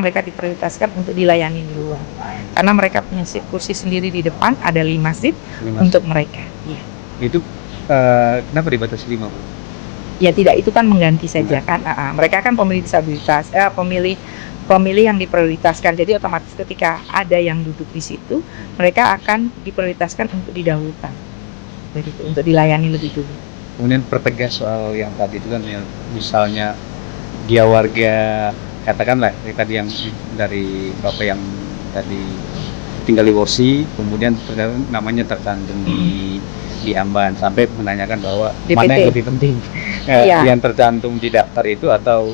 mereka diprioritaskan untuk dilayani di luar. Karena mereka punya kursi sendiri di depan, ada 5 seat untuk mereka. Ya. Itu kenapa dibatasi 5, Bu? Ya tidak, itu kan mengganti saja kan. Mereka kan pemilih disabilitas, pemilih yang diprioritaskan. Jadi otomatis ketika ada yang duduk di situ, mereka akan diprioritaskan untuk didahulukan, begitu, untuk dilayani lebih dulu. Kemudian pertegas soal yang tadi itu kan, yang misalnya dia warga, katakanlah tadi yang dari Bapak yang tadi tinggal di Worsi, kemudian namanya tercantum di Amban, sampai menanyakan bahwa DPT. mana yang lebih penting, yang tercantum di daftar itu atau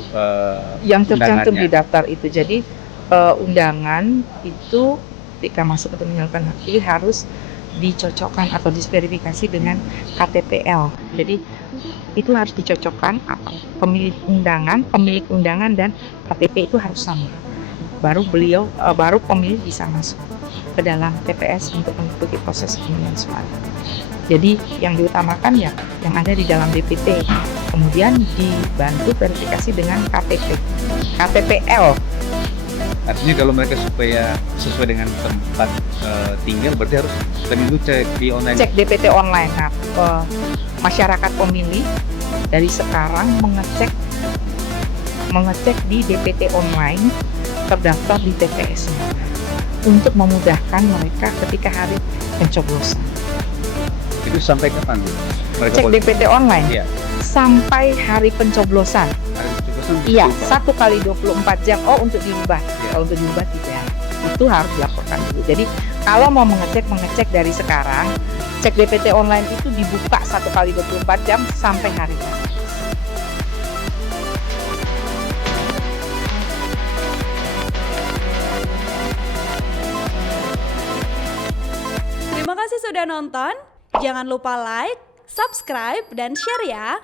yang tercantum di daftar itu. Jadi undangan itu ketika masuk ke menyalurkan hak pilih harus dicocokkan atau diverifikasi dengan KTPL. Jadi itu harus dicocokkan, pemilik undangan dan KTP itu harus sama. Baru pemilih bisa masuk ke dalam TPS untuk mengikuti proses pemilihan suara. Jadi yang diutamakan ya yang ada di dalam DPT, kemudian dibantu verifikasi dengan KTPL. Artinya kalau mereka supaya sesuai dengan tempat tinggal, berarti harus dulu cek di online. Cek DPT online. Nah, masyarakat pemilih dari sekarang mengecek di DPT online terdaftar di TPS untuk memudahkan mereka ketika hari pencoblosan. Itu sampai kapan, Bu? Cek DPT online? Iya. Sampai hari pencoblosan. Iya, 1 kali 24 jam. Oh, untuk diubah. Ya. Kalau untuk diubah tidak. Itu harus dilaporkan dulu. Jadi kalau mau mengecek dari sekarang, cek DPT online itu dibuka 1 kali 24 jam sampai hari ini. Terima kasih sudah nonton. Jangan lupa like, subscribe, dan share ya.